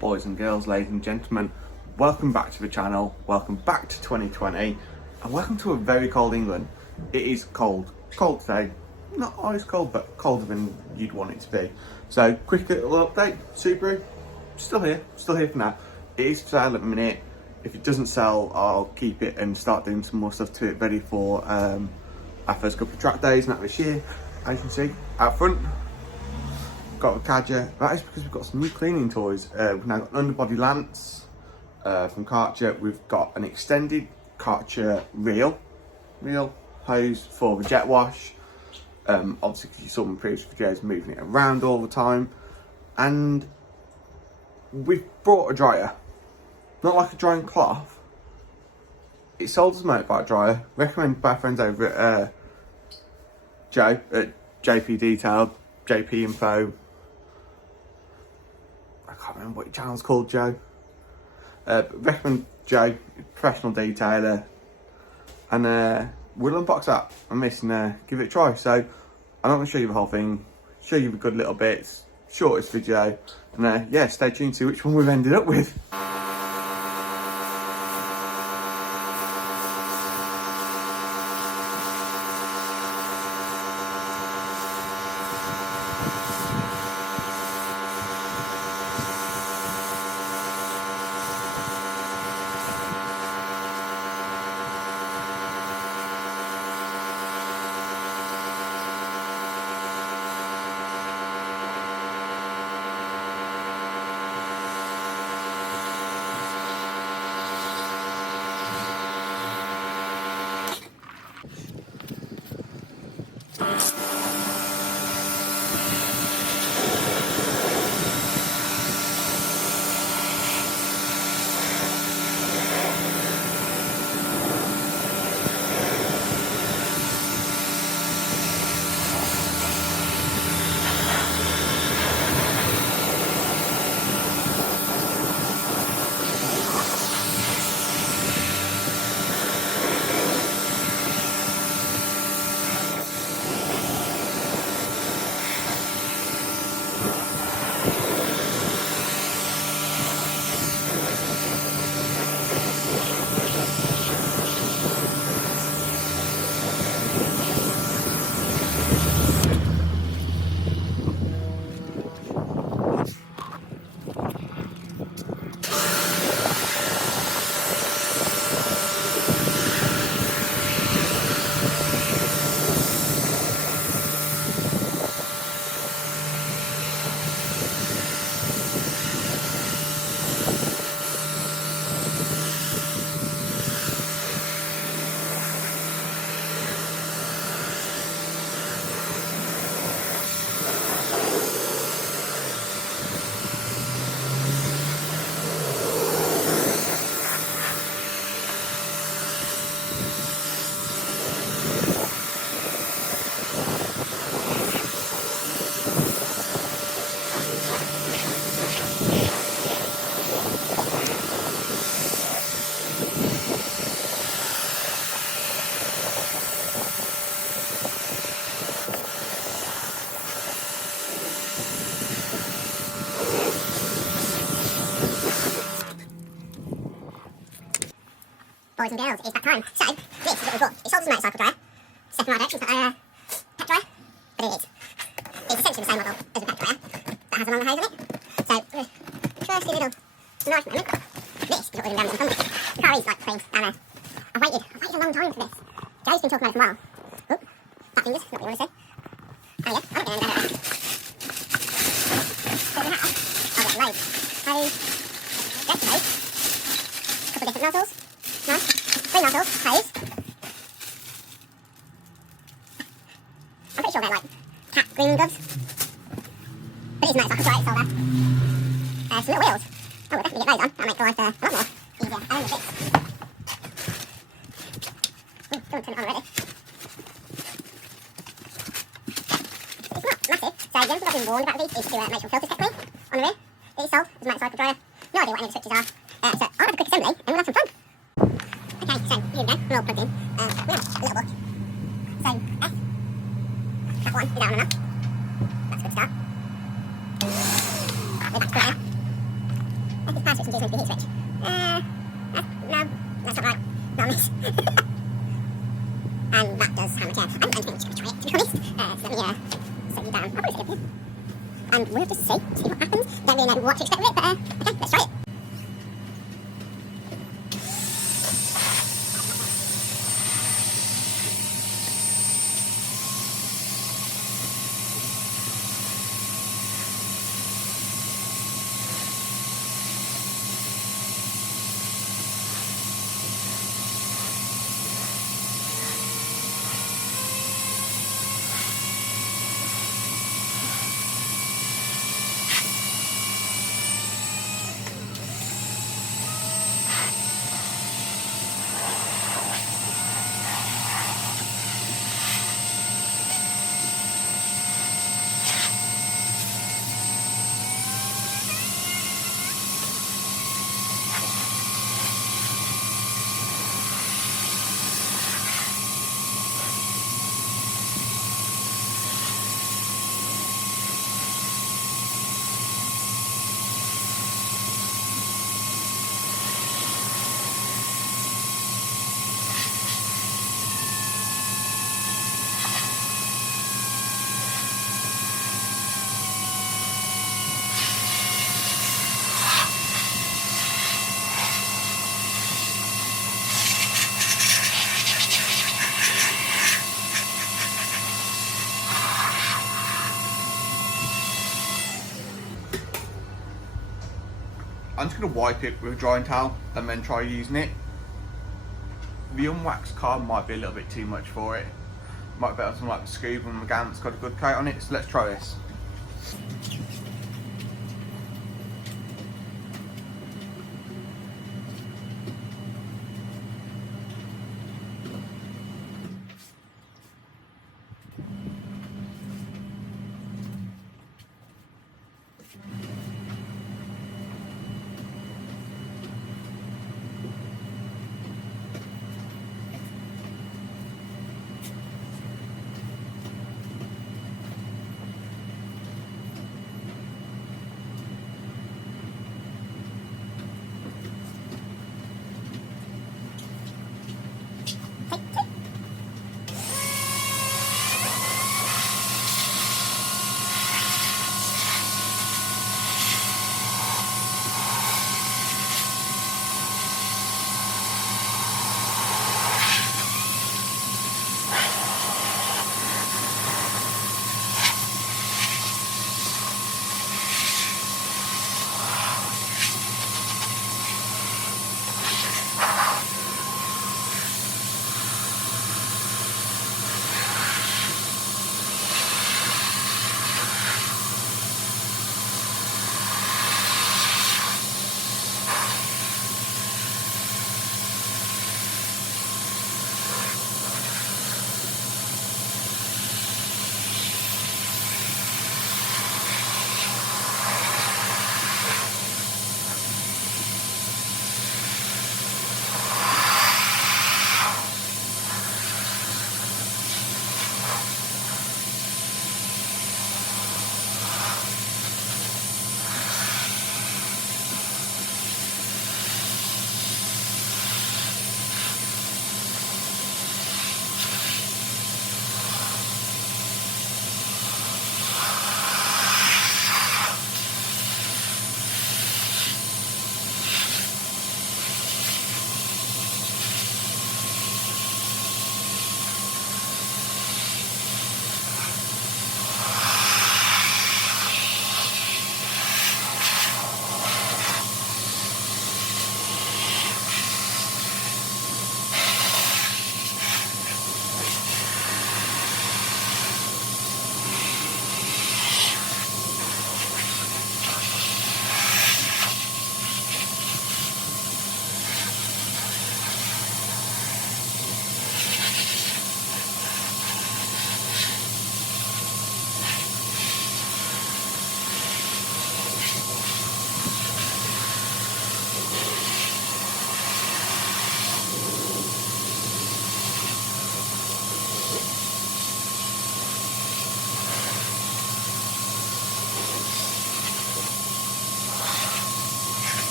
Boys and girls, ladies and gentlemen, welcome back to the channel, welcome back to 2020, and welcome to a very cold England. It is cold today, not ice cold, but colder than you'd want it to be. So, quick little update, Subaru, still here for now. It is for sale at the minute. If it doesn't sell, I'll keep it and start doing some more stuff to it, ready for our first couple of track days, not this year. As you can see, out front, got a Karcher. That is because we've got some new cleaning toys. We've now got an underbody lance from Karcher. We've got an extended Karcher reel hose for the jet wash. Obviously, because you saw my previous videos, moving it around all the time. And we've brought a dryer, not like a drying cloth. It's sold as a motorbike dryer. Recommended by friends over at Joe at JP Detailed, JP Info. I can't remember what your channel's called, Joe. Recommend Joe, professional detailer, and we'll unbox that on this and give it a try. So I'm not going to show you the whole thing, show you the good little bits, shortest video, and yeah, stay tuned to see which one we've ended up with. Boys and girls, it's that time. So, this is what we bought. It's sold as a motorcycle dryer. Second model, it's not a pet dryer, but it is. It's essentially the same model as a pet dryer that has a longer hose in it. So, trusty little knife moment. This is what we're doing down in the The car is like clean down there. I've waited a long time for this. Joe's been talking about it for a while. Oh, fat fingers, not what you want to see. Oh yeah, I'm not going to go there. So we have, I'll get loads. Hose, dirty hose, a couple of different nozzles. Nice. 3 nozzles, hose. I'm pretty sure they're like cat grooming gloves. But it is a motorcycle, so it's sold out. Some little wheels. Oh, we'll definitely get those on. That'll make the life a lot more easier. And the bits. Don't turn it on already. It's not massive, so the only thing I've been warned about these is to make sure filters get clean on the rear. It is sold as a motorcycle dryer. No idea what any of the switches are. So I'll have a quick assembly and we'll have some fun. Okay, so here we go, we're all plugged in. We have a little book. So, F. That one, without on enough. That's a good start. We're back to it there. bottom two is meant to be heat switch. No, that's not right. Not on this. And that does how much air. I'm just going to try it, to be honest. So let me set you down. I'll probably sit up here. And we'll just see what happens. Don't really know what to expect with it, but okay, let's try it. I'm just going to wipe it with a drying towel and then try using it. The unwaxed card might be a little bit too much for it. Might be better something like the Scuba and McGann that's got a good coat on it, so let's try this.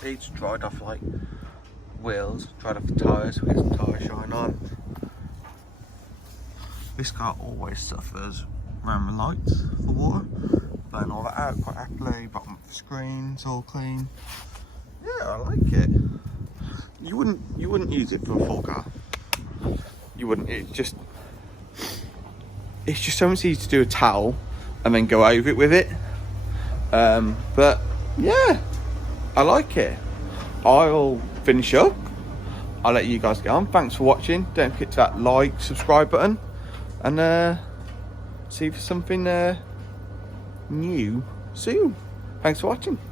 See, it's dried off like wheels, dried off the tyres, we get some tyre shine on. This car always suffers rammer lights for water. Burn all that out quite happily, bottom of the screen's all clean. Yeah, I like it. You wouldn't use it for a full car. You wouldn't, it's just so much easier to do a towel and then go over it with it. But yeah, I like it. I'll finish up. I'll let you guys get on. Thanks for watching. Don't forget to that like, subscribe button, and see you for something new soon. Thanks for watching.